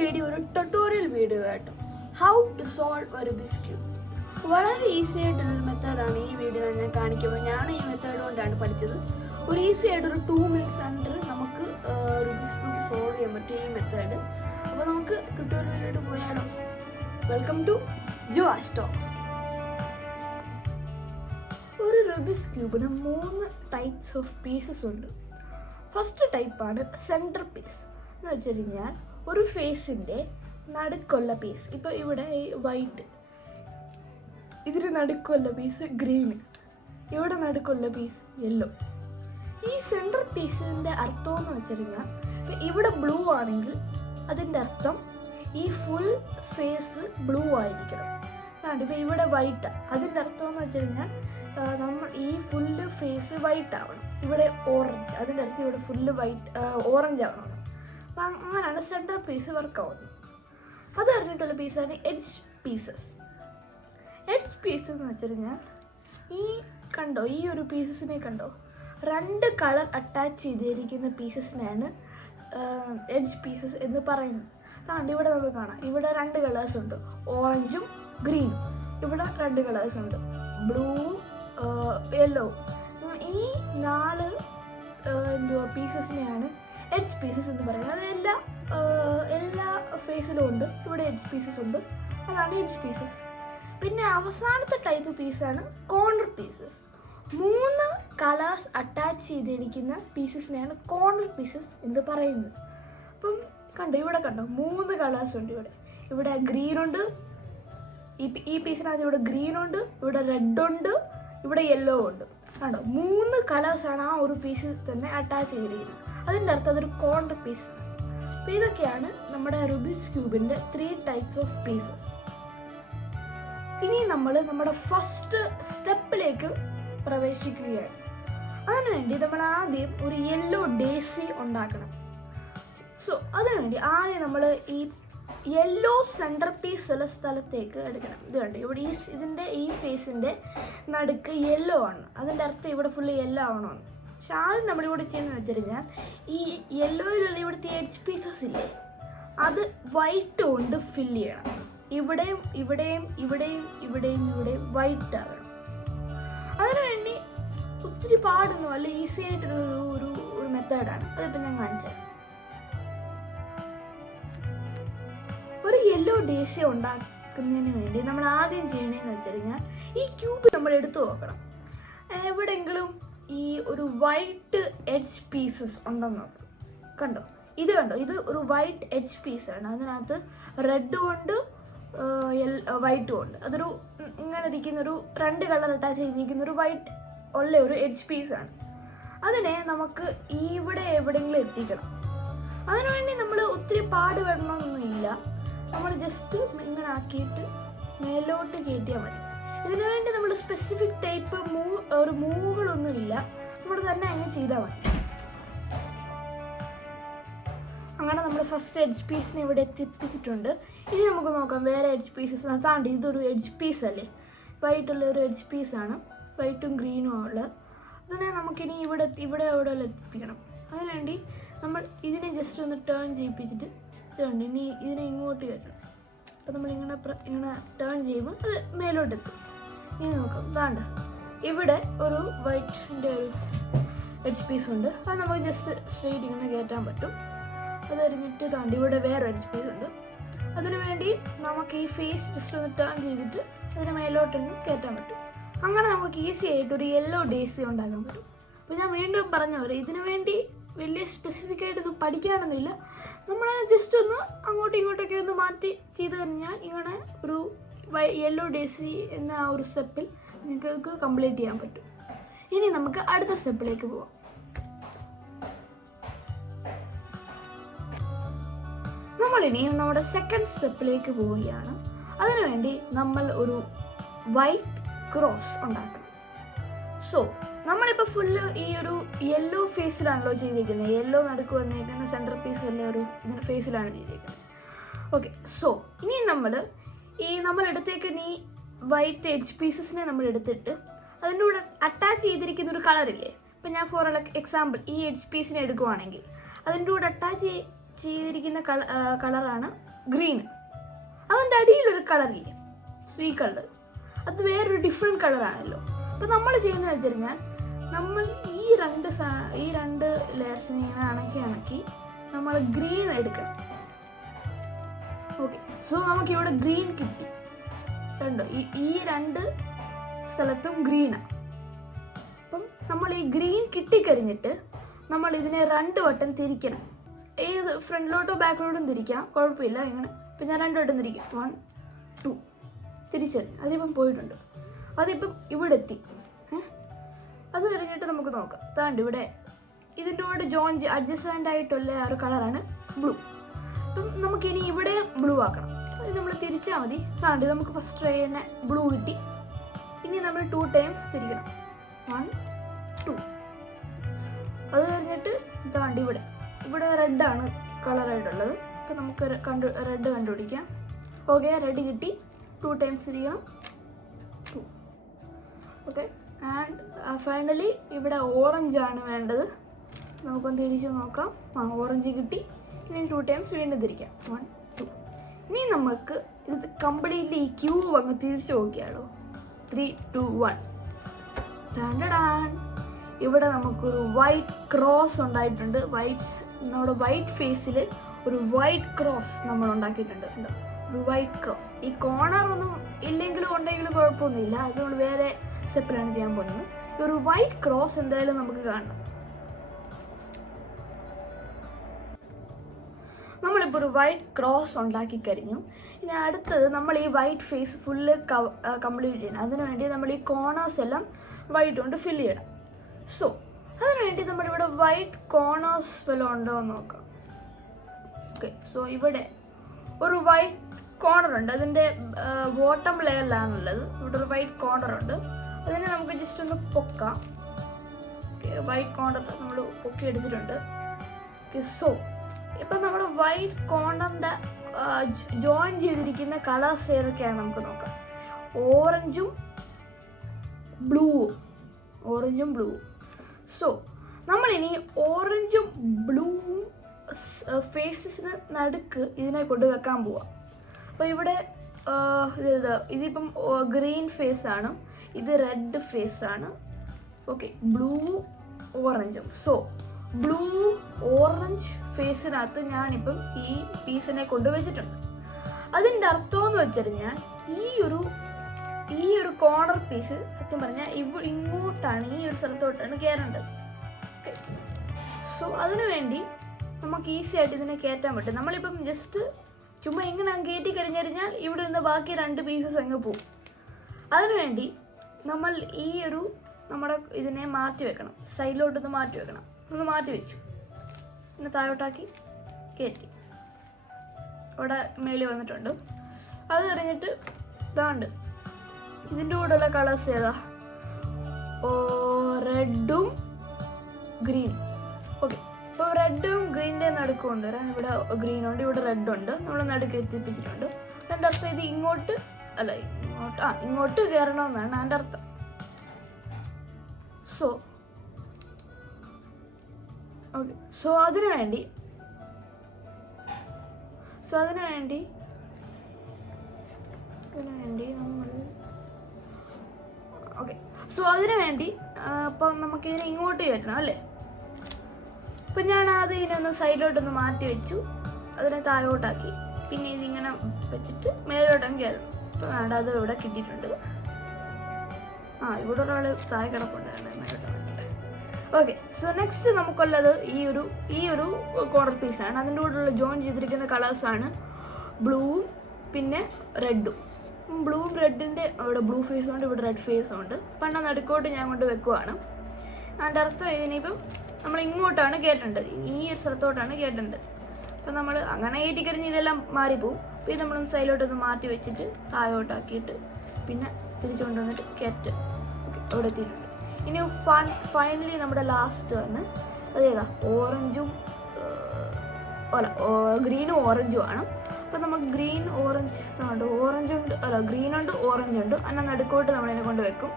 Video ഒരു tutorial video ആട്ടോ. How to solve ഒരു റൂബിക്സ് ക്യൂബ്. വളരെ ഈസി ആയിട്ടുള്ളൊരു മെത്തേഡാണ് ഈ വീഡിയോ ഞാൻ കാണിക്കുമ്പോൾ. ഞാൻ ഈ മെത്തേഡ് കൊണ്ടാണ് പഠിച്ചത്. ഒരു ഈസി ആയിട്ടൊരു 2 minutes അണ്ടർ നമുക്ക് റൂബിക്സ് ക്യൂബ് സോൾവ് ചെയ്യാൻ പറ്റും ഈ മെത്തേഡ്. അപ്പോൾ നമുക്ക് ട്യൂട്ടോറിയൽ വീഡിയോയിട്ട് പോയാലോ. Welcome to Josh Talks. ഒരു റൂബിക്സ് ക്യൂബിന് 3 ടൈപ്സ് ഓഫ് പീസസ് ഉണ്ട്. ഫസ്റ്റ് ടൈപ്പാണ് സെൻറ്റർ പീസ് എന്ന് വെച്ച് കഴിഞ്ഞാൽ ഒരു ഫേസിൻ്റെ നടുക്കുള്ള പീസ്. ഇപ്പോൾ ഇവിടെ വൈറ്റ്, ഇതിന് നടുക്കുള്ള പീസ് ഗ്രീൻ, ഇവിടെ നടുക്കുള്ള പീസ് യെല്ലോ. ഈ സെൻറ്റർ പീസിൻ്റെ അർത്ഥം എന്ന് വെച്ച് കഴിഞ്ഞാൽ ഇവിടെ ബ്ലൂ ആണെങ്കിൽ അതിൻ്റെ അർത്ഥം ഈ ഫുൾ ഫേസ് ബ്ലൂ ആയിരിക്കണം. ഇപ്പോൾ ഇവിടെ വൈറ്റ്, അതിൻ്റെ അർത്ഥം എന്ന് വെച്ച് കഴിഞ്ഞാൽ നമ്മൾ ഈ ഫുള്ള് ഫേസ് വൈറ്റ് ആവണം. ഇവിടെ ഓറഞ്ച്, അതിൻ്റെ അർത്ഥം ഇവിടെ ഫുള്ള് ഓറഞ്ച് ആവണം. അപ്പം അങ്ങനെയാണ് സെൻറ്റർ പീസ് വർക്ക് ആവുന്നത്. അത് അറിഞ്ഞിട്ടുള്ള പീസാണ് എഡ്ജ് പീസസ്. എഡ്ജ് പീസസ് എന്ന് വെച്ച് കഴിഞ്ഞാൽ കണ്ടോ, ഈ ഒരു പീസസിനെ കണ്ടോ, 2 കളർ അറ്റാച്ച് ചെയ്തിരിക്കുന്ന പീസസിനെയാണ് എഡ്ജ് പീസസ് എന്ന് പറയുന്നത്. അതാണ് ഇവിടെ നമുക്ക് കാണാം, ഇവിടെ 2 കളേഴ്സ് ഉണ്ട്, ഓറഞ്ചും ഗ്രീനും. ഇവിടെ 2 കളേഴ്സ് ഉണ്ട്, ബ്ലൂ യെല്ലോ. ഈ 4 പീസസിനെയാണ് എഡ്ജ് പീസസ് എന്ന് പറയുന്നത്. അത് എല്ലാ ഫേസിലും ഉണ്ട്. ഇവിടെ എഡ്ജ് പീസസ് ഉണ്ട്, അതാണ് എഡ്ജ് പീസസ്. പിന്നെ അവസാനത്തെ ടൈപ്പ് പീസാണ് കോർണർ പീസസ്. 3 കളേഴ്സ് അറ്റാച്ച് ചെയ്തിരിക്കുന്ന പീസസിനെയാണ് കോർണർ പീസസ് എന്ന് പറയുന്നത്. അപ്പം കണ്ടോ, ഇവിടെ കണ്ടോ 3 കളേഴ്സ് ഉണ്ട്. ഇവിടെ ഗ്രീൻ ഉണ്ട്, ഈ പീസിനകത്ത് ഇവിടെ ഗ്രീൻ ഉണ്ട്, ഇവിടെ റെഡ് ഉണ്ട്, ഇവിടെ യെല്ലോ ഉണ്ട്. കണ്ടോ, 3 കളേഴ്സാണ് ആ ഒരു പീസിൽ തന്നെ അറ്റാച്ച് ചെയ്തിരിക്കുന്നത്. അതിൻ്റെ അർത്ഥം അതൊരു കോർണർ പീസ്. അപ്പോൾ ഇതൊക്കെയാണ് നമ്മുടെ റൂബിക്സ് ക്യൂബിൻ്റെ 3 ടൈപ്സ് ഓഫ് പീസസ്. ഇനി നമ്മൾ നമ്മുടെ ഫസ്റ്റ് സ്റ്റെപ്പിലേക്ക് പ്രവേശിക്കുകയാണ്. അതിനുവേണ്ടി നമ്മൾ ആദ്യം ഒരു യെല്ലോ ഡേസി ഉണ്ടാക്കണം. സോ അതിനുവേണ്ടി ആദ്യം നമ്മൾ ഈ യെല്ലോ സെൻറ്റർ പീസ് ഉള്ള സ്ഥലത്തേക്ക് എടുക്കണം. ഇത് കണ്ടു, ഇവിടെ ഈ ഫേസിൻ്റെ നടുക്ക് യെല്ലോ ആണ്, അതിൻ്റെ അർത്ഥം ഇവിടെ ഫുള്ള് യെല്ലോ ആവണമെന്ന്. പക്ഷെ ആദ്യം നമ്മളിവിടെ ചെയ്യുന്നത് വെച്ച് കഴിഞ്ഞാൽ ഈ യെല്ലോയിലുള്ള ഇവിടുത്തെ എഡ്ജ് പീസസ് ഇല്ലേ, അത് വൈറ്റ് കൊണ്ട് ഫില്ല് ചെയ്യണം. ഇവിടെയും ഇവിടെയും ഇവിടെയും ഇവിടെയും ഇവിടെയും വൈറ്റ് ആകണം. അതിനുവേണ്ടി ഒത്തിരി പാടൊന്നും അല്ല, ഈസി ആയിട്ടൊരു മെത്തേഡാണ്. അതിപ്പോൾ ഞാൻ കാണിച്ചുതരാം. ഒരു യെല്ലോ ഡേസി ഉണ്ടാക്കുന്നതിന് വേണ്ടി നമ്മൾ ആദ്യം ചെയ്യണമെന്ന് വെച്ച് കഴിഞ്ഞാൽ ഈ ക്യൂബ് നമ്മൾ എടുത്തു നോക്കണം. എവിടെയെങ്കിലും ഈ ഒരു വൈറ്റ് എഡ്ജ് പീസസ് ഉണ്ടെന്ന് നോക്കണം. കണ്ടോ, ഇത് കണ്ടോ, ഇത് ഒരു വൈറ്റ് എഡ്ജ് പീസാണ്. അതിനകത്ത് റെഡും ഉണ്ട് വൈറ്റും ഉണ്ട്. അതൊരു ഇങ്ങനെ ഇരിക്കുന്നൊരു 2 കളർ അറ്റാച്ച് ചെയ്തിരിക്കുന്ന ഒരു വൈറ്റ് ഉള്ള ഒരു എഡ്ജ് പീസാണ്. അതിനെ നമുക്ക് ഇവിടെ എവിടെയെങ്കിലും എത്തിക്കണം. അതിനുവേണ്ടി നമ്മൾ ഒത്തിരി പാട് പെടണമെന്നൊന്നുമില്ല. നമ്മൾ ജസ്റ്റ് ഇങ്ങനെ ആക്കിയിട്ട് മേലോട്ട് കയറ്റിയാൽ മതി. ഇതിനു വേണ്ടി നമ്മൾ സ്പെസിഫിക് ടൈപ്പ് മൂവുകളൊന്നുമില്ല, നമ്മൾ തന്നെ അങ്ങ് ചെയ്താൽ മതി. അങ്ങനെ നമ്മൾ ഫസ്റ്റ് എഡ്ജ് പീസിനെ ഇവിടെ എത്തിച്ചിട്ടുണ്ട്. ഇനി നമുക്ക് നോക്കാം വേറെ എഡ്ജ് പീസസ്. താണ്ടി ഇതൊരു എഡ്ജ് പീസ് അല്ലേ, വൈറ്റുള്ള ഒരു എഡ്ജ് പീസാണ്, വൈറ്റും ഗ്രീനും ഉള്ള. അതിനെ നമുക്കിനി ഇവിടെ എത്തിപ്പിക്കണം. അതിനുവേണ്ടി നമ്മൾ ഇതിനെ ജസ്റ്റ് ഒന്ന് ടേൺ ചെയ്യിപ്പിച്ചിട്ട് ഇനി ഇതിനെ ഇങ്ങോട്ട് കയറ്റണം. അപ്പോൾ നമ്മളിങ്ങനെ ടേൺ ചെയ്യുമ്പോൾ അത് മേലോട്ടെത്തും. ഇനി നോക്കാം, താണ്ട ഇവിടെ ഒരു വൈറ്റിൻ്റെ ഒരു എഡ്ജ് പീസ് ഉണ്ട്. അത് നമുക്ക് ജസ്റ്റ് സ്ട്രെയിറ്റ് ഇങ്ങനെ കയറ്റാൻ പറ്റും. അത് കഴിഞ്ഞിട്ട് താണ്ടി ഇവിടെ വേറെ എഡ്ജ് പീസ് ഉണ്ട്. അതിനു വേണ്ടി നമുക്ക് ഈ ഫേസ് ജസ്റ്റ് ഒന്ന് ടേൺ ചെയ്തിട്ട് അതിന് മേലോട്ടൊന്ന് കയറ്റാൻ പറ്റും. അങ്ങനെ നമുക്ക് ഈസി ആയിട്ട് ഒരു യെല്ലോ ഡേസി ഉണ്ടാക്കാൻ പറ്റും. അപ്പോൾ ഞാൻ വീണ്ടും പറഞ്ഞ പോലെ ഇതിനു വേണ്ടി വലിയ സ്പെസിഫിക് ആയിട്ടൊന്നും പഠിക്കാനൊന്നുമില്ല. നമ്മൾ ജസ്റ്റ് ഒന്ന് അങ്ങോട്ടും ഇങ്ങോട്ടൊക്കെ ഒന്ന് മാറ്റി ചെയ്ത് കഴിഞ്ഞാൽ ഇങ്ങനെ ഒരു യെല്ലോ ഡേസി എന്ന ആ ഒരു സ്റ്റെപ്പിൽ നിങ്ങൾക്ക് കംപ്ലീറ്റ് ചെയ്യാൻ പറ്റും. ഇനി നമുക്ക് അടുത്ത സ്റ്റെപ്പിലേക്ക് പോവാം. നമ്മളിനി നമ്മുടെ സെക്കൻഡ് സ്റ്റെപ്പിലേക്ക് പോവുകയാണ്. അതിനുവേണ്ടി നമ്മൾ ഒരു വൈറ്റ് ക്രോസ് ഉണ്ടാക്കണം. സോ നമ്മളിപ്പോൾ ഫുള്ള് ഈ ഒരു യെല്ലോ ഫേസിലാണല്ലോ ചെയ്തിരിക്കുന്നത്. യെല്ലോ നടുക്ക് വന്നിരിക്കുന്ന സെൻറ്റർ പീസ് അല്ലേ ഒരു ഫേസിലാണ് ചെയ്തിരിക്കുന്നത്. ഓക്കെ, സോ ഇനി നമ്മളെടുത്തേക്ക് ഈ വൈറ്റ് എഡ്ജ് പീസസിനെ നമ്മൾ എടുത്തിട്ട് അതിൻ്റെ കൂടെ അറ്റാച്ച് ചെയ്തിരിക്കുന്ന ഒരു കളറില്ലേ. ഇപ്പം ഞാൻ ഫോർ എക്സാമ്പിൾ ഈ എഡ്ജ് പീസിനെ എടുക്കുവാണെങ്കിൽ അതിൻ്റെ കൂടെ അറ്റാച്ച് ചെയ്തിരിക്കുന്ന കളറാണ് ഗ്രീൻ. അതിൻ്റെ അടിയിലൊരു കളറില്ലേ, ഈ കളർ, അത് വേറൊരു ഡിഫറെൻറ്റ് കളറാണല്ലോ. അപ്പോൾ നമ്മൾ ചെയ്യുന്നത് വെച്ച് കഴിഞ്ഞാൽ നമ്മൾ ഈ രണ്ട് ലെയർസിനെ ഇങ്ങനെ ഇണക്കി നമ്മൾ ഗ്രീൻ എടുക്കണം. ഓക്കെ, സോ നമുക്കിവിടെ ഗ്രീൻ കിട്ടി. കണ്ടോ, ഈ രണ്ട് സ്ഥലത്തും ഗ്രീനാണ്. അപ്പം നമ്മൾ ഈ ഗ്രീൻ കിട്ടിക്കഴിഞ്ഞിട്ട് നമ്മൾ ഇതിനെ 2 വട്ടം തിരിക്കണം. ഈ ഫ്രണ്ടിലോട്ടോ ബാക്കിലോട്ടും തിരിക്കാം, കുഴപ്പമില്ല. ഇങ്ങനെ ഇപ്പം ഞാൻ 2 വട്ടം തിരിക്കാം. 1 2 തിരിച്ചറിഞ്ഞു. അതിപ്പം പോയിട്ടുണ്ട്. അതിപ്പം ഇവിടെ എത്തി. അത് കഴിഞ്ഞിട്ട് നമുക്ക് നോക്കാം. താണ്ട് ഇവിടെ ഇതിൻ്റെ കൂടെ അഡ്ജസ്റ്റൻ്റ് ആയിട്ടുള്ള ആ ഒരു കളറാണ് ബ്ലൂ. അപ്പം നമുക്കിനി ഇവിടെ ബ്ലൂ ആക്കണം. അത് നമ്മൾ തിരിച്ചാൽ മതി. താണ്ട് നമുക്ക് ഫസ്റ്റ് ട്രൈ തന്നെ ബ്ലൂ കിട്ടി. ഇനി നമ്മൾ 2 ടൈംസ് തിരിക്കണം. 1 2. അത് കഴിഞ്ഞിട്ട് താണ്ട് ഇവിടെ റെഡാണ് കളറായിട്ടുള്ളത്. അപ്പം നമുക്ക് റെഡ് കണ്ടുപിടിക്കാം. ഓക്കെ, റെഡ് കിട്ടി. 2 ടൈംസ് തിരിക്കണം. 2. ഓക്കെ, ആൻഡ് ഫൈനലി ഇവിടെ ഓറഞ്ചാണ് വേണ്ടത്. നമുക്കൊന്ന് തിരിച്ച് നോക്കാം. ഓറഞ്ച് കിട്ടി. ഇനി 2 ടൈംസ് വീണ്ടും തിരിക്കാം. 1 2. ഇനി നമുക്ക് ഇത് കംപ്ലീറ്റ്ലി ഈ ക്യൂബ് അങ്ങ് തിരിച്ച് നോക്കിയാലോ. 3 2 1. ഇവിടെ നമുക്കൊരു വൈറ്റ് ക്രോസ് ഉണ്ടായിട്ടുണ്ട്. നമ്മുടെ വൈറ്റ് ഫേസിൽ ഒരു വൈറ്റ് ക്രോസ് നമ്മൾ ഉണ്ടാക്കിയിട്ടുണ്ട്. ഒരു വൈറ്റ് ക്രോസ്. ഈ കോർണർ ഒന്നും ഇല്ലെങ്കിലും ഉണ്ടെങ്കിലും കുഴപ്പമൊന്നുമില്ല. അത് നമ്മൾ വേറെ സ്റ്റെപ്പിലാണ് ചെയ്യാൻ പോകുന്നത്. ഈ ഒരു വൈറ്റ് ക്രോസ് എന്തായാലും നമുക്ക് കാണണം. നമ്മളിപ്പോൾ ഒരു വൈറ്റ് ക്രോസ് ഉണ്ടാക്കി കഴിഞ്ഞു. ഇനി അടുത്തത് നമ്മൾ ഈ വൈറ്റ് ഫേസ് ഫുള്ള് കംപ്ലീറ്റ് ചെയ്യണം. അതിനുവേണ്ടി നമ്മൾ ഈ കോർണേഴ്സ് എല്ലാം വൈറ്റ് കൊണ്ട് ഫില്ല് ചെയ്യണം. സോ അതിനുവേണ്ടി നമ്മളിവിടെ വൈറ്റ് കോർണേഴ്സ് വല്ലതും ഉണ്ടോ എന്ന് നോക്കാം. ഓക്കെ, സോ ഇവിടെ ഒരു വൈറ്റ് കോർണർ ഉണ്ട്. അതിൻ്റെ ബോട്ടം ലെയറിലാണുള്ളത്. ഇവിടെ ഒരു വൈറ്റ് കോർണർ ഉണ്ട്. അതിനെ നമുക്ക് ജസ്റ്റ് ഒന്ന് പൊക്കാം. ഓക്കെ, വൈറ്റ് കോർണർ നമ്മൾ പൊക്കി എടുത്തിട്ടുണ്ട്. ഓക്കെ, സോ ഇപ്പം നമ്മൾ വൈറ്റ് കോർണറിൻ്റെ ജോയിൻ ചെയ്തിരിക്കുന്ന കളേഴ്സ് ഏതൊക്കെയാണ് നമുക്ക് നോക്കാം. ഓറഞ്ചും ബ്ലൂവും. സോ നമ്മളിനി ഓറഞ്ചും ബ്ലൂവും ഫേസസിന് നടുക്ക് ഇതിനെ കൊണ്ട് വെക്കാൻ പോവാം. അപ്പോൾ ഇവിടെ ഇതിപ്പം ഗ്രീൻ ഫേസ് ആണ്, ഇത് റെഡ് ഫേസ് ആണ്. ഓക്കെ, ബ്ലൂ ഓറഞ്ചും. സോ ബ്ലൂ ഓറഞ്ച് ഫേസിനകത്ത് ഞാനിപ്പം ഈ പീസിനെ കൊണ്ടുവച്ചിട്ടുണ്ട്. അതിൻ്റെ അർത്ഥം എന്ന് വെച്ചുകഴിഞ്ഞാൽ ഈ ഒരു കോർണർ പീസ് സത്യം പറഞ്ഞാൽ ഇങ്ങോട്ടാണ്, ഈ ഒരു സ്ഥലത്തോട്ടാണ് കയറേണ്ടത്. ഓക്കെ, സോ അതിനുവേണ്ടി നമുക്ക് ഈസി ആയിട്ട് ഇതിനെ കയറ്റാൻ പറ്റും. നമ്മളിപ്പം ജസ്റ്റ് ചുമ്മാ ഇങ്ങനെ കയറ്റി കഴിഞ്ഞാൽ ഇവിടെ നിന്ന് ബാക്കി 2 പീസസ് അങ്ങ് പോകും. അതിനുവേണ്ടി നമ്മൾ നമ്മുടെ ഇതിനെ മാറ്റി വെക്കണം. സൈഡിലോട്ടൊന്ന് മാറ്റി വെക്കണം. ഒന്ന് മാറ്റി വെച്ചു. പിന്നെ താഴോട്ടാക്കി കയറ്റി ഇവിടെ മേളിൽ വന്നിട്ടുണ്ട്. അത് കഴിഞ്ഞിട്ട് ഇതാണ്ട് ഇതിൻ്റെ കൂടെയുള്ള കളേഴ്സ് ഏതാ? റെഡും ഗ്രീനും. ഓക്കെ, ഇപ്പോൾ റെഡും ഗ്രീനിൻ്റെ നടുക്കുണ്ട്. ഇവിടെ ഗ്രീനുണ്ട്, ഇവിടെ റെഡുണ്ട്. നമ്മൾ നടുക്ക് എത്തിപ്പിച്ചിട്ടുണ്ട്. അതിൻ്റെ അർത്ഥം ഇത് ഇങ്ങോട്ട് കയറണമെന്നാണ് അതിൻ്റെ അർത്ഥം. ഓക്കെ, സോ അതിനു വേണ്ടി അപ്പം നമുക്കിതിനെ ഇങ്ങോട്ട് കയറ്റണം അല്ലേ. അപ്പം ഞാൻ ഇതിനൊന്ന് സൈഡിലോട്ടൊന്ന് മാറ്റി വെച്ചു. അതിനെ താഴോട്ടാക്കി. പിന്നെ ഇതിങ്ങനെ വെച്ചിട്ട് മേലോട്ടങ്ങ് കയറണം. അപ്പം അത് ഇവിടെ കിട്ടിയിട്ടുണ്ട്. ഇവിടെ ഒരാൾ താഴെ കിടപ്പുണ്ടായിരുന്നു. മേലോട്ട്. ഓക്കെ, സോ നെക്സ്റ്റ് നമുക്കുള്ളത് ഈ ഒരു കോർണർ പീസാണ്. അതിൻ്റെ കൂടെയുള്ള ജോയിൻ ചെയ്തിരിക്കുന്ന കളേഴ്സാണ് ബ്ലൂവും പിന്നെ റെഡും. ബ്ലൂവും റെഡിൻ്റെ ഇവിടെ ബ്ലൂ ഫേസും ഉണ്ട്, ഇവിടെ റെഡ് ഫേസും ഉണ്ട്. പണ്ട നടുക്കോട്ട് ഞാൻ കൊണ്ട് വെക്കുവാണ്. അതിൻ്റെ അർത്ഥം ഇതിനിപ്പം നമ്മൾ ഇങ്ങോട്ടാണ് കയറ്റേണ്ടത്, ഈ ഒരു സ്ഥലത്തോട്ടാണ് കയറ്റേണ്ടത്. അപ്പം നമ്മൾ അങ്ങനെ കയറ്റിക്കഴിഞ്ഞ് ഇതെല്ലാം മാറിപ്പോവും. അപ്പോൾ ഇത് നമ്മളൊന്ന് സൈഡിലോട്ടൊന്ന് മാറ്റി വെച്ചിട്ട് താഴോട്ടാക്കിയിട്ട് പിന്നെ തിരിച്ചുകൊണ്ട് വന്നിട്ട് കയറ്റ്. ഓക്കെ, അവിടെ എത്തിയിട്ടുണ്ട്. ഇനി ഫൈനലി നമ്മുടെ ലാസ്റ്റ് വന്ന് അതേതാ ഗ്രീനും ഓറഞ്ചും ആണ്. അപ്പം നമുക്ക് ഗ്രീൻ ഓറഞ്ച് ഗ്രീനുണ്ട് ഓറഞ്ചുണ്ട്. എന്നാൽ നടുക്കോട്ട് നമ്മളതിനെ കൊണ്ട് വെക്കും.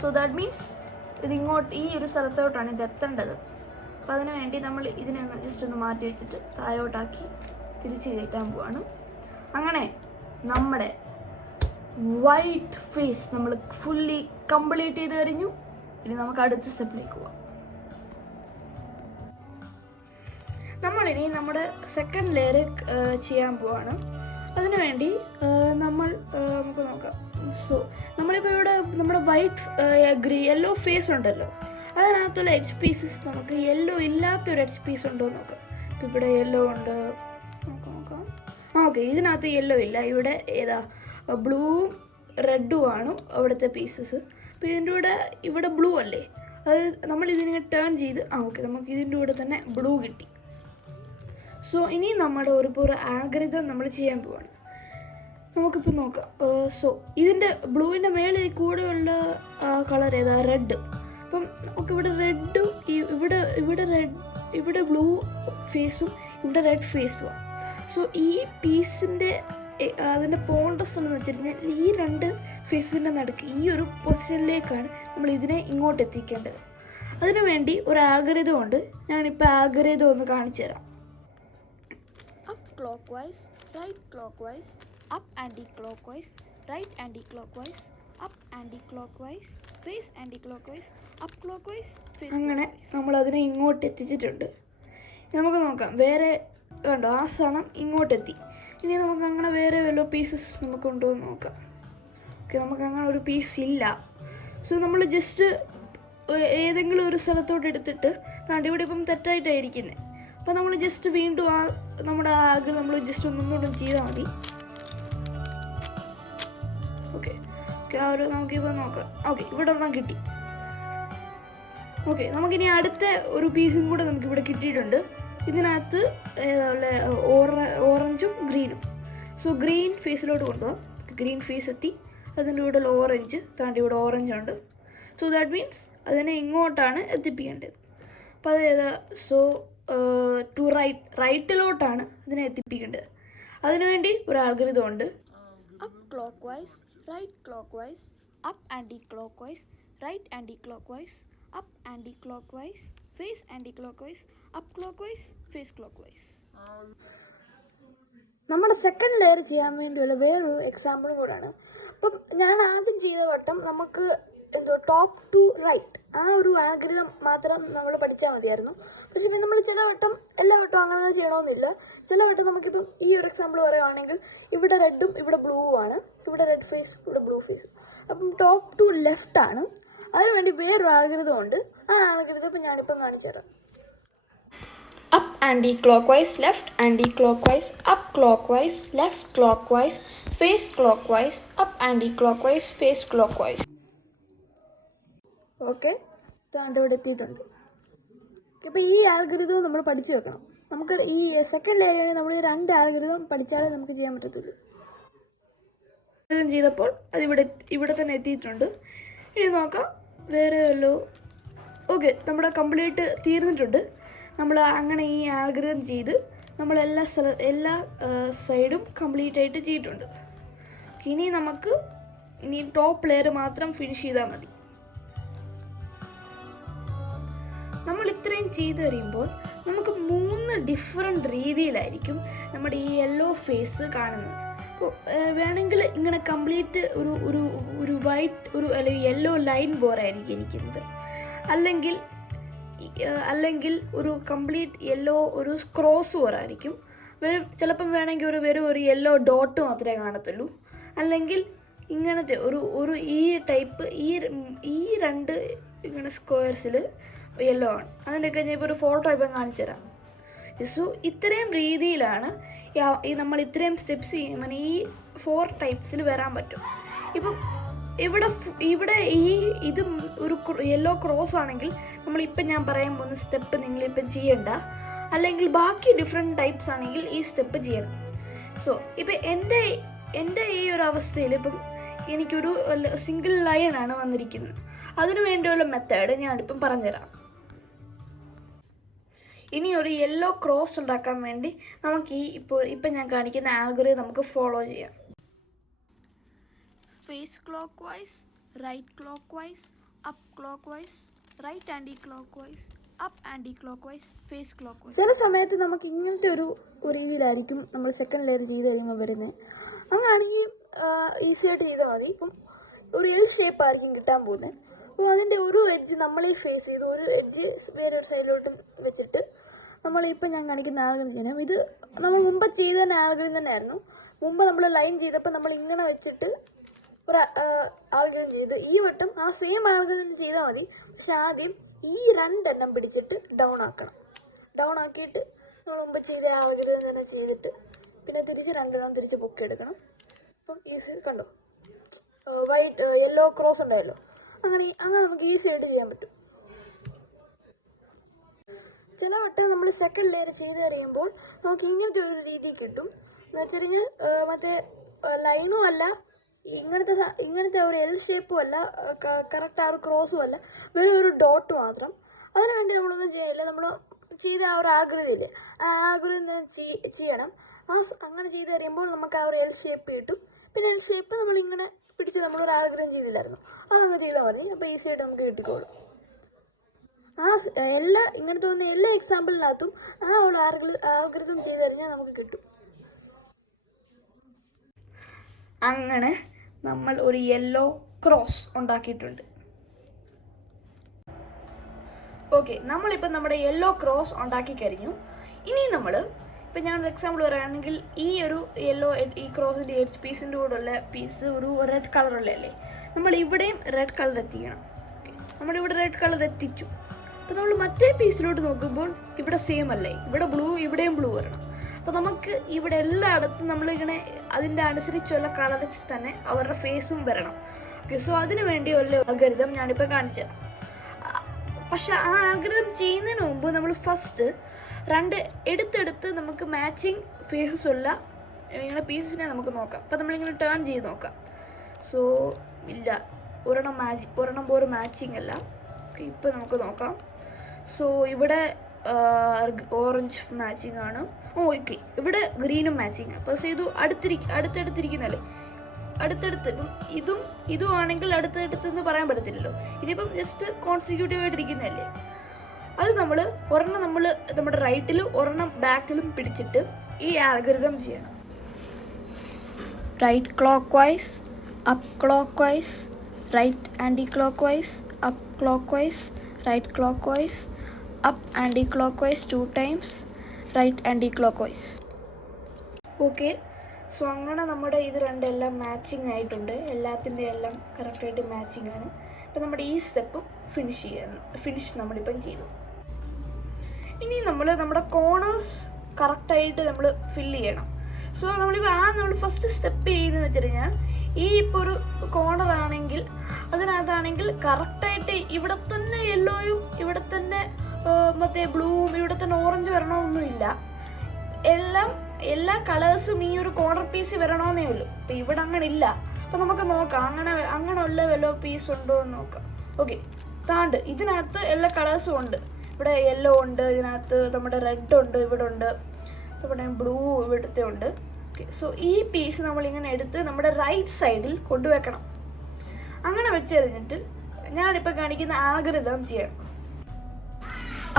സോ ദാറ്റ് മീൻസ് ഇതിങ്ങോട്ട് ഈ ഒരു സ്ഥലത്തോട്ടാണ് ഇത് എത്തേണ്ടത്. അപ്പോൾ അതിന് വേണ്ടി നമ്മൾ ഇതിനെ ജസ്റ്റ് ഒന്ന് മാറ്റി വെച്ചിട്ട് താഴോട്ടാക്കി തിരിച്ച് കയറ്റാൻ പോവാണ്. അങ്ങനെ നമ്മുടെ വൈറ്റ് ഫേസ് നമ്മൾ ഫുള്ളി കംപ്ലീറ്റ് ചെയ്ത് കഴിഞ്ഞു. ഇനി നമുക്ക് അടുത്ത സ്റ്റെപ്പിലേക്ക് പോവാം. നമ്മളിനി നമ്മുടെ സെക്കൻഡ് ലെയർ ചെയ്യാൻ പോവാണ്. അതിനുവേണ്ടി നമുക്ക് നോക്കാം. സോ നമ്മളിപ്പോൾ ഇവിടെ നമ്മുടെ വൈറ്റ് യെല്ലോ ഫേസ് ഉണ്ടല്ലോ, അതിനകത്തുള്ള എഡ്ജ് പീസസ് നമുക്ക് യെല്ലോ ഇല്ലാത്തൊരു എഡ്ജ് പീസ് ഉണ്ടോ എന്ന് നോക്കാം. ഇപ്പം ഇവിടെ യെല്ലോ ഉണ്ട്, നോക്കാം. ഓക്കെ, ഇതിനകത്ത് യെല്ലോ ഇല്ല. ഇവിടെ ഏതാ ബ്ലൂവും റെഡും ആണ് അവിടുത്തെ പീസസ്. അപ്പോൾ ഇതിൻ്റെ കൂടെ ഇവിടെ ബ്ലൂ അല്ലേ, അത് നമ്മൾ ഇതിനെ ടേൺ ചെയ്ത് ഓക്കെ, നമുക്ക് ഇതിൻ്റെ കൂടെ തന്നെ ബ്ലൂ കിട്ടി. സോ ഇനി നമ്മുടെ ഒരു ആൽഗരിതം നമ്മൾ ചെയ്യാൻ പോവാണ്. നമുക്കിപ്പോൾ നോക്കാം. സോ ഇതിൻ്റെ ബ്ലൂവിൻ്റെ മേളിൽ കൂടെയുള്ള കളർ ഏതാ? റെഡ്. അപ്പം നമുക്കിവിടെ റെഡും ഇവിടെ ബ്ലൂ ഫേസും ഇവിടെ റെഡ് ഫേസുമാണ്. സോ ഈ പീസിൻ്റെ അതിൻ്റെ പോണ്ടസ് എന്ന് വെച്ചിട്ടുണ്ടെങ്കിൽ ഈ രണ്ട് ഫേസിൻ്റെ നടുക്ക് ഈ ഒരു പൊസിഷനിലേക്കാണ് നമ്മൾ ഇതിനെ ഇങ്ങോട്ട് എത്തിക്കേണ്ടത്. അതിനുവേണ്ടി ഒരു ആൽഗരിതം ഉണ്ട്. ഞാനിപ്പോൾ ആൽഗരിതം ഒന്ന് കാണിച്ചു തരാം. Up clockwise, right clockwise, up anti-clockwise, right anti-clockwise, up anti-clockwise, face anti-clockwise, up clockwise, face അങ്ങനെ നമ്മൾ അതിനെ ഇങ്ങോട്ട് എത്തിച്ചിട്ടുണ്ട്. നമുക്ക് നോക്കാം വേറെ കണ്ടോ, ആ സാധനം ഇങ്ങോട്ടെത്തി. ഇനി നമുക്ക് അങ്ങനെ വേറെ വല്ല പീസസ് നമുക്ക് കൊണ്ടുവന്ന് നോക്കാം. ഓക്കെ, നമുക്ക് അങ്ങനെ ഒരു പീസ് ഇല്ല. സോ നമ്മൾ ജസ്റ്റ് ഏതെങ്കിലും ഒരു സ്ഥലത്തോട്ട് എടുത്തിട്ട് ഇവിടെ ഇപ്പം തെറ്റായിട്ടായിരിക്കുന്നത്. അപ്പം നമ്മൾ ജസ്റ്റ് വീണ്ടും നമ്മുടെ ആകെ നമ്മൾ ജസ്റ്റ് ഒന്നും ചെയ്താൽ മതി. ഓക്കെ, നമുക്കിപ്പോൾ നോക്കാം. ഓക്കെ, ഇവിടെ ഒരെണ്ണം കിട്ടി. ഓക്കെ, നമുക്കിനി അടുത്ത ഒരു പീസും കൂടെ നമുക്കിവിടെ കിട്ടിയിട്ടുണ്ട്. ഇതിനകത്ത് ഓറഞ്ചും ഗ്രീനും. സോ ഗ്രീൻ ഫേസിലോട്ട് കൊണ്ടുപോകാം. ഗ്രീൻ ഫേസ് എത്തി, അതിൻ്റെ കൂടെ ഓറഞ്ച് ഇവിടെ ഓറഞ്ച് ഉണ്ട്. സോ ദാറ്റ് മീൻസ് അതിനെ ഇങ്ങോട്ടാണ് എത്തിപ്പിക്കേണ്ടത്. അപ്പോൾ അത് സോ ടു റൈറ്റിലോട്ടാണ് അതിനെ എത്തിപ്പിക്കേണ്ടത്. അതിനുവേണ്ടി ഒരു ആൽഗരിതം ഉണ്ട്. Up clockwise, right clockwise, up anticlockwise, right anticlockwise, up anticlockwise, face anticlockwise, up clockwise, face clockwise. നമ്മുടെ സെക്കൻഡ് ലെയർ ചെയ്യാൻ വേണ്ടിയുള്ള വേറൊരു എക്സാമ്പിളും കൂടാണ്. അപ്പം ഞാൻ ആദ്യം ചെയ്ത വട്ടം നമുക്ക് ടോപ്പ് ടു റൈറ്റ് ആ ഒരു ആൽഗരിതം മാത്രം നമ്മൾ പഠിച്ചാൽ മതിയായിരുന്നു. പക്ഷേ നമ്മൾ ചില വട്ടം എല്ലാ വട്ടം അങ്ങനെ ചെയ്യണമെന്നില്ല. ചില വട്ടം നമുക്കിപ്പം ഈ ഒരു എക്സാമ്പിൾ പറയുകയാണെങ്കിൽ ഇവിടെ റെഡും ഇവിടെ ബ്ലൂവും ആണ്. ഇവിടെ റെഡ് ഫേസ്, ഇവിടെ ബ്ലൂ ഫേസ്. അപ്പം ടോപ്പ് ടു ലെഫ്റ്റ് ആണ്. അതിനുവേണ്ടി വേറൊരു ആൽഗരിതം ഉണ്ട്. ആ ആൽഗരിതം ഇപ്പം ഞാനിപ്പം കാണിച്ചു തരാം. Up anticlockwise, left anticlockwise, up clockwise, left clockwise, face clockwise, up anticlockwise, face clockwise. Okay, ഇവിടെ എത്തിയിട്ടുണ്ട്. ഇപ്പോൾ ഈ ആൽഗരിതവും നമ്മൾ പഠിച്ചു വെക്കണം. നമുക്ക് ഈ സെക്കൻഡ് ലെയറിൽ നമ്മൾ ഈ രണ്ട് ആൽഗരിതം പഠിച്ചാലേ നമുക്ക് ചെയ്യാൻ പറ്റത്തുള്ളൂ. ചെയ്തപ്പോൾ ഇവിടെ തന്നെ എത്തിയിട്ടുണ്ട്. ഇനി നോക്കാം വേറെ വല്ലോ. ഓക്കെ, നമ്മുടെ കംപ്ലീറ്റ് തീർന്നിട്ടുണ്ട്. നമ്മൾ അങ്ങനെ ഈ ആൽഗരിതം ചെയ്ത് നമ്മൾ എല്ലാ സൈഡും കംപ്ലീറ്റ് ആയിട്ട് ചെയ്തിട്ടുണ്ട്. ഇനി ടോപ്പ് ലെയർ മാത്രം ഫിനിഷ് ചെയ്താൽ മതി. നമ്മൾ ഇത്രയും ചെയ്ത് കഴിയുമ്പോൾ നമുക്ക് 3 ഡിഫറെൻറ്റ് രീതിയിലായിരിക്കും നമ്മുടെ ഈ യെല്ലോ ഫേസ് കാണുന്നത്. അപ്പോൾ വേണമെങ്കിൽ ഇങ്ങനെ കംപ്ലീറ്റ് ഒരു വൈറ്റ് അല്ലെങ്കിൽ യെല്ലോ ലൈൻ പോരായിരിക്കും ഇരിക്കുന്നത്. അല്ലെങ്കിൽ ഒരു കംപ്ലീറ്റ് യെല്ലോ ഒരു ക്രോസ് പോരായിരിക്കും. ചിലപ്പം വേണമെങ്കിൽ ഒരു യെല്ലോ ഡോട്ട് മാത്രമേ കാണത്തുള്ളൂ. അല്ലെങ്കിൽ ഇങ്ങനത്തെ ഈ ടൈപ്പ് ഈ രണ്ട് ഇങ്ങനെ സ്ക്വയർസിൽ യെല്ലോ ആണ്. അതിൻ്റെയൊക്കെ ഞാൻ ഇപ്പോൾ ഒരു ഫോട്ടോ ഇപ്പം കാണിച്ചു തരാം. സോ ഇത്രയും രീതിയിലാണ് നമ്മൾ ഇത്രയും സ്റ്റെപ്സ് ചെയ്യുമ്പോൾ ഈ 4 ടൈപ്സിൽ വരാൻ പറ്റും. ഇപ്പം ഇവിടെ ഇത് ഒരു യെല്ലോ ക്രോസ് ആണെങ്കിൽ നമ്മളിപ്പം ഞാൻ പറയാൻ പോകുന്ന സ്റ്റെപ്പ് നിങ്ങളിപ്പം ചെയ്യണ്ട. അല്ലെങ്കിൽ ബാക്കി ഡിഫറെൻറ്റ് ടൈപ്സ് ആണെങ്കിൽ ഈ സ്റ്റെപ്പ് ചെയ്യണം. സോ ഇപ്പം എൻ്റെ ഈ ഒരു അവസ്ഥയിൽ ഇപ്പം എനിക്കൊരു സിംഗിൾ ലൈനാണ് വന്നിരിക്കുന്നത്. അതിനു വേണ്ടിയുള്ള മെത്തേഡ് ഞാനിപ്പം പറഞ്ഞുതരാം. ഇനി ഒരു യെല്ലോ ക്രോസ് ഉണ്ടാക്കാൻ വേണ്ടി നമുക്ക് ഇപ്പം ഞാൻ കാണിക്കുന്ന ആൽഗരിതം നമുക്ക് ഫോളോ ചെയ്യാം. Face clockwise, right clock vice, up clockwise, right anti clock vice, up anticlockwise, face clockwise. ചില സമയത്ത് നമുക്ക് ഇങ്ങനത്തെ ഒരു രീതിയിലായിരിക്കും നമ്മൾ സെക്കൻഡ് ലെയർ ചെയ്ത് കഴിയുമ്പോൾ വരുന്നത്. അങ്ങനെയാണെങ്കിൽ ഈസി ആയിട്ട് ചെയ്താൽ മതി. ഇപ്പം ഒരു എൽ ഷേപ്പ് ആയിരിക്കും കിട്ടാൻ പോകുന്നത്. അപ്പോൾ അതിൻ്റെ ഒരു എഡ്ജ് നമ്മളെ ഫേസ് ചെയ്ത് ഒരു എഡ്ജ് വേറൊരു സൈഡിലോട്ട് വെച്ചിട്ട് നമ്മളിപ്പോൾ ഞാൻ കാണിക്കുന്ന ആൽഗരിതം ചെയ്യണം. ഇത് നമ്മൾ മുമ്പ് ചെയ്ത തന്നെ ആൽഗരിതം തന്നെയായിരുന്നു. മുമ്പ് നമ്മൾ ലൈൻ ചെയ്തപ്പോൾ നമ്മൾ ഇങ്ങനെ വെച്ചിട്ട് ഒരു ആൽഗരിതം ചെയ്ത് ഈ വട്ടം ആ സെയിം ആൽഗരിതം ചെയ്താൽ മതി. പക്ഷെ ആദ്യം ഈ രണ്ടെണ്ണം പിടിച്ചിട്ട് ഡൗൺ ആക്കണം. ഡൗൺ ആക്കിയിട്ട് നമ്മൾ മുമ്പ് ചെയ്ത ആൽഗരിതം തന്നെ ചെയ്തിട്ട് പിന്നെ തിരിച്ച് രണ്ടെണ്ണം തിരിച്ച് പൊക്കിയെടുക്കണം. അപ്പം ഈസി കണ്ടോ, വൈറ്റ് യെല്ലോ ക്രോസ് ഉണ്ടായല്ലോ. അങ്ങനെ നമുക്ക് ഈസി ആയിട്ട് ചെയ്യാൻ പറ്റും. ചില വട്ടം നമ്മൾ സെക്കൻഡ് ലെയർ ചെയ്ത് കഴിയുമ്പോൾ നമുക്ക് ഇങ്ങനത്തെ ഒരു രീതി കിട്ടും. എന്ന് വെച്ച് കഴിഞ്ഞാൽ മറ്റേ ലൈനും അല്ല, ഇങ്ങനത്തെ ഒരു എൽ ഷേപ്പും അല്ല, കറക്റ്റ് ആ ഒരു ക്രോസും അല്ല, വെറും ഒരു ഡോട്ട് മാത്രം. അതിനുവേണ്ടി നമ്മളൊന്നും ചെയ്യില്ല. നമ്മൾ ചെയ്ത ആ ഒരു ആകൃതിയില്ലേ, ആ ആകൃതി ചെയ്യണം. അങ്ങനെ ചെയ്ത് കഴിയുമ്പോൾ നമുക്ക് ആ ഒരു എൽ ഷേപ്പ് കിട്ടും. പിന്നെ എൽ ഷേപ്പ് നമ്മളിങ്ങനെ പിടിച്ച് നമ്മളൊരു ആഗ്രഹം ചെയ്തില്ലായിരുന്നു, അതങ്ങ് ചെയ്താൽ മതി. അപ്പോൾ ഈസി ആയിട്ട് നമുക്ക് കിട്ടിക്കോളും. ഇങ്ങനത്തെ തോന്നുന്ന എല്ലാ എക്സാമ്പിളിനകത്തും ആ ഒരു ആഗ്രഹം ചെയ്ത് കഴിഞ്ഞാൽ നമുക്ക് കിട്ടും. അങ്ങനെ നമ്മൾ ഒരു യെല്ലോ ക്രോസ് ഉണ്ടാക്കിയിട്ടുണ്ട്. ഓക്കെ, നമ്മളിപ്പോൾ നമ്മുടെ യെല്ലോ ക്രോസ് ഉണ്ടാക്കി കഴിഞ്ഞു. ഇനി നമ്മൾ ഇപ്പം ഞാനൊരു എക്സാമ്പിൾ പറയുകയാണെങ്കിൽ, ഈ ഒരു യെല്ലോ ഈ ക്രോസിൻ്റെ എഡ്ജ് പീസിൻ്റെ കൂടെയുള്ള പീസ് ഒരു റെഡ് കളറുള്ളതല്ലേ, നമ്മൾ ഇവിടെയും റെഡ് കളർ എത്തിക്കണം. ഓക്കെ, നമ്മളിവിടെ റെഡ് കളർ എത്തിച്ചു. അപ്പോൾ നമ്മൾ മറ്റേ പീസിലോട്ട് നോക്കുമ്പോൾ ഇവിടെ സെയിം അല്ലേ, ഇവിടെ ബ്ലൂ, ഇവിടെയും ബ്ലൂ വരണം. അപ്പോൾ നമുക്ക് ഇവിടെ എല്ലായിടത്തും നമ്മളിങ്ങനെ അതിൻ്റെ അനുസരിച്ചുള്ള കളറിൽ തന്നെ അവരുടെ ഫേസും വരണം. ഓക്കെ, സോ അതിന് വേണ്ടിയുള്ള അൽഗോരിതം ഞാനിപ്പോൾ കാണിച്ചു തരാം. പക്ഷെ ആ അൽഗോരിതം ചെയ്യുന്നതിന് മുമ്പ് നമ്മൾ ഫസ്റ്റ് രണ്ട് എടുത്തെടുത്ത് നമുക്ക് മാച്ചിങ് ഫേസസ് ഉള്ള ഇങ്ങനെ പീസസിനെ നമുക്ക് നോക്കാം. അപ്പോൾ നമ്മളിങ്ങനെ ടേൺ ചെയ്ത് നോക്കാം. സോ ഇല്ല, ഒരെണ്ണം പോലും മാച്ചിങ് അല്ല. ഓക്കെ, ഇപ്പോൾ നമുക്ക് നോക്കാം. സോ ഇവിടെ ഓറഞ്ച് മാച്ചിങ് ആണ്. ഓക്കെ, ഇവിടെ ഗ്രീനും മാച്ചിങ്. അപ്പോൾ ഇത് അടുത്തടുത്തിരിക്കുന്നല്ലേ, അടുത്തടുത്ത്. ഇപ്പം ഇതും ആണെങ്കിൽ അടുത്തടുത്തെന്ന് പറയാൻ പറ്റത്തില്ലല്ലോ. ഇതിപ്പം ജസ്റ്റ് കോൺസിക്യൂട്ടീവ് ആയിട്ടിരിക്കുന്നതല്ലേ. അത് ഒരെണ്ണം നമ്മൾ നമ്മുടെ റൈറ്റിലും ഒരെണ്ണം ബാക്കിലും പിടിച്ചിട്ട് ഈ ആൽഗോരിതം ചെയ്യണം. Right clock vice, up clockwise, right anti clock vice, up clockwise, right clock vice, up anticlockwise 2 times, right anticlockwise. Okay, so അങ്ങനെ നമ്മുടെ ഇത് രണ്ടെല്ലാം മാച്ചിങ് ആയിട്ടുണ്ട്. എല്ലാത്തിൻ്റെ എല്ലാം കറക്റ്റായിട്ട് മാച്ചിങ് ആണ്. അപ്പോൾ നമ്മുടെ ഈ സ്റ്റെപ്പും ഫിനിഷ് നമ്മളിപ്പം ചെയ്തു. ഇനി നമ്മുടെ കോർണേഴ്സ് കറക്റ്റായിട്ട് നമ്മൾ ഫില്ല് ചെയ്യണം. സോ നമ്മൾ ഫസ്റ്റ് സ്റ്റെപ്പ് ചെയ്യുന്നതെന്ന് വെച്ച് കഴിഞ്ഞാൽ, ഈ ഇപ്പോൾ ഒരു കോർണർ ആണെങ്കിൽ അതിനകത്താണെങ്കിൽ കറക്റ്റായിട്ട് ഇവിടെ തന്നെ യെല്ലോയും ഇവിടെ തന്നെ മറ്റേ ബ്ലൂവും ഇവിടെ തന്നെ ഓറഞ്ച് വരണമെന്നൊന്നുമില്ല. എല്ലാ കളേഴ്സും ഈ ഒരു കോർണർ പീസ് വരണമെന്നേ ഉള്ളൂ. അപ്പോൾ ഇവിടെ അങ്ങനെ ഇല്ല. അപ്പോൾ നമുക്ക് നോക്കാം അങ്ങനെയുള്ള വല്ല പീസ് ഉണ്ടോ എന്ന് നോക്കാം. ഓക്കെ, ഇതിനകത്ത് എല്ലാ കളേഴ്സും ഉണ്ട്. ഇവിടെ യെല്ലോ ഉണ്ട്, ഇതിനകത്ത് നമ്മുടെ റെഡ് ഉണ്ട്, ഇവിടെ ഉണ്ട്, നമ്മുടെ ബ്ലൂ ഇവിടുത്തെ ഉണ്ട്. ഓക്കെ, സോ ഈ പീസ് നമ്മളിങ്ങനെ എടുത്ത് നമ്മുടെ റൈറ്റ് സൈഡിൽ കൊണ്ടുവെക്കണം. അങ്ങനെ വെച്ച് കഴിഞ്ഞിട്ട് ഞാനിപ്പോൾ കാണിക്കുന്ന ആൽഗോരിതം ചെയ്യണം.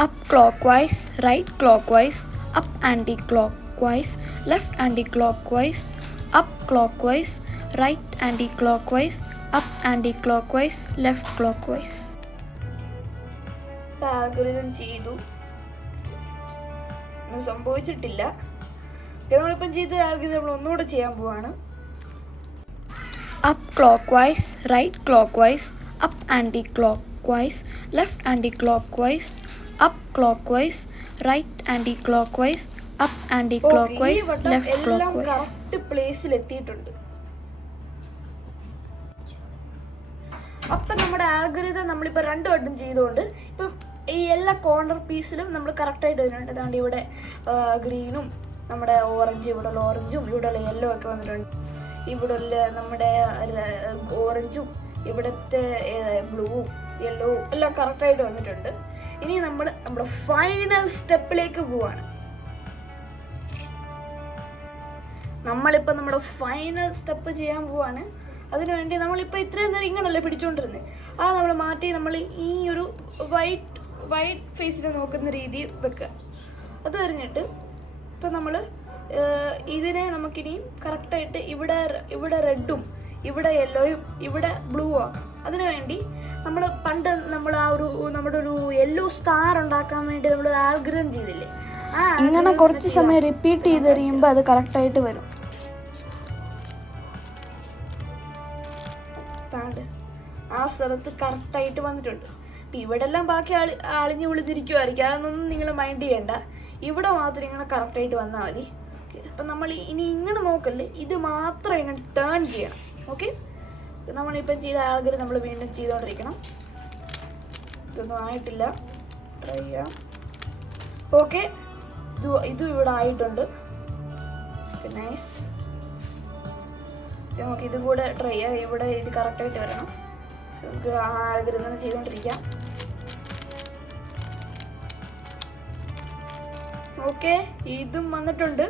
Up clockwise, right clock vice, up anticlockwise, left anti clock vice, up clockwise, right anti clock vice, up anticlockwise, left clockwise. Algorithm ചെയ്തു, ഒന്നും സംഭവിച്ചിട്ടില്ല. നമ്മളിപ്പം ചെയ്ത ആൽഗോരിതം നമ്മൾ ഒന്നുകൂടെ ചെയ്യാൻ പോവാണ്. Up clockwise, right clock vice, up anticlockwise, left anti clock vice, up clockwise, right anti clock vice, up anticlockwise, left clockwise. Correct പ്ലേസിൽ എത്തിയിട്ടുണ്ട്. അപ്പം നമ്മുടെ ആൽഗോരിതം നമ്മളിപ്പോൾ 2 വട്ടം ചെയ്തുകൊണ്ട് ഇപ്പം ഈ എല്ലാ കോർണർ പീസിലും നമ്മൾ കറക്റ്റായിട്ട് വരുന്നുണ്ട്. അതുകൊണ്ട് ഇവിടെ ഗ്രീനും നമ്മുടെ ഓറഞ്ച്, ഇവിടെയുള്ള ഓറഞ്ചും ഇവിടെയുള്ള യെല്ലോ ഒക്കെ വന്നിട്ടുണ്ട്. ഇവിടെയുള്ള നമ്മുടെ ഓറഞ്ചും ഇവിടുത്തെ ബ്ലൂവും യെല്ലോവും എല്ലാം കറക്റ്റായിട്ട് വന്നിട്ടുണ്ട്. ഇനി നമ്മുടെ ഫൈനൽ സ്റ്റെപ്പിലേക്ക് പോവാണ്. നമ്മളിപ്പോൾ നമ്മുടെ ഫൈനൽ സ്റ്റെപ്പ് ചെയ്യാൻ പോവാണ്. അതിനുവേണ്ടി നമ്മളിപ്പോൾ ഇത്രയും നേരം ഇങ്ങനല്ലേ പിടിച്ചുകൊണ്ടിരുന്നത്, അത് നമ്മൾ മാറ്റി നമ്മൾ ഈ ഒരു വൈറ്റ് വൈറ്റ് ഫേസിനെ നോക്കുന്ന രീതി വെക്കുക. അത് കഴിഞ്ഞിട്ട് ഇപ്പം നമ്മൾ ഇതിനെ നമുക്കിനി കറക്റ്റായിട്ട് ഇവിടെ റെഡും ഇവിടെ യെല്ലോയും ഇവിടെ ബ്ലൂ ആക്കാം. അതിനുവേണ്ടി പണ്ട് നമ്മൾ നമ്മുടെ ഒരു യെല്ലോ സ്റ്റാർ ഉണ്ടാക്കാൻ വേണ്ടി നമ്മൾ ആൽഗരിതം ചെയ്തില്ലേ, ഇങ്ങനെ കുറച്ച് സമയം റിപ്പീറ്റ് ചെയ്ത് കഴിയുമ്പോൾ അത് കറക്റ്റായിട്ട് വരും. ആ സ്ഥലത്ത് കറക്റ്റായിട്ട് വന്നിട്ടുണ്ട്. അപ്പം ഇവിടെ എല്ലാം ബാക്കി അളിഞ്ഞു വിളിച്ചിരിക്കുമായിരിക്കും, അതൊന്നും നിങ്ങൾ മൈൻഡ് ചെയ്യണ്ട. ഇവിടെ മാത്രം ഇങ്ങനെ കറക്റ്റായിട്ട് വന്നാൽ മതി. അപ്പം നമ്മൾ ഇനി ഇങ്ങനെ നോക്കല്ലേ, ഇത് മാത്രം ഇങ്ങനെ ടേൺ ചെയ്യണം. ഓക്കെ, നമ്മളിപ്പം ചെയ്ത ആൾക്കാർ നമ്മൾ വീണ്ടും ചെയ്തുകൊണ്ടിരിക്കണം. ഇതൊന്നും ആയിട്ടില്ല, ട്രൈ ചെയ്യാം. ഓക്കെ, ഇതും ഇവിടെ ആയിട്ടുണ്ട്. നൈസ്. നമുക്ക് ഇതും കൂടെ ട്രൈ ചെയ്യാം. ഇവിടെ ഇത് കറക്റ്റായിട്ട് വരണം. നമുക്ക് ആ ആൾക്കാർ തന്നെ ചെയ്തുകൊണ്ടിരിക്കാം. ഓക്കെ, ഇതും വന്നിട്ടുണ്ട്.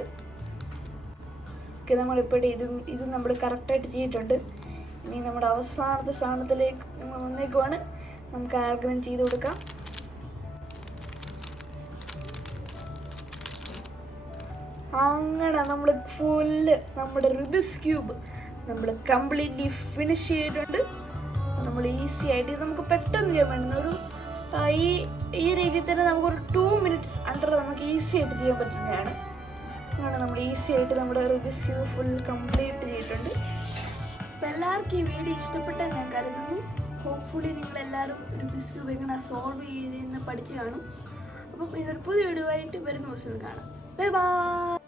ഓക്കെ, നമ്മളിപ്പോൾ ഇത് നമ്മൾ കറക്റ്റായിട്ട് ചെയ്തിട്ടുണ്ട്. ഇനി നമ്മുടെ അവസാനത്തെ സ്ഥാനത്തിലേക്ക് നമ്മൾ വന്നേക്കുവാണ്. നമുക്ക് ആൽഗരിതം ചെയ്ത് കൊടുക്കാം. അങ്ങനെ നമ്മൾ ഫുള്ള് നമ്മുടെ റുബിക്സ് ക്യൂബ് നമ്മൾ കംപ്ലീറ്റ്ലി ഫിനിഷ് ചെയ്തിട്ടുണ്ട്. നമ്മൾ ഈസി ആയിട്ട് നമുക്ക് പെട്ടെന്ന് ചെയ്യാൻ വേണ്ടുന്ന ഈ രീതിയിൽ തന്നെ നമുക്കൊരു 2 minutes അണ്ടർ നമുക്ക് ഈസി ആയിട്ട് ചെയ്യാൻ പറ്റുന്നതാണ്. അങ്ങനെ നമ്മൾ ഈസി ആയിട്ട് നമ്മുടെ റുബിക്സ് ക്യൂബ് ഫുൾ കംപ്ലീറ്റ് ചെയ്തിട്ടുണ്ട്. അപ്പോൾ എല്ലാവർക്കും ഈ വീഡിയോ ഇഷ്ടപ്പെട്ടാൽ ഞാൻ കരുതുന്നു. ഹോപ്പ്ഫുള്ളി നിങ്ങളെല്ലാവരും റുബിക്സ് ക്യൂബ് എങ്ങനെ സോൾവ് ചെയ്തെന്ന് പഠിച്ചു കാണും. അപ്പം ഇതൊരു പുതിയ വീഡിയോ ആയിട്ട് വരുന്ന ദിവസം കാണാം. Bye bye.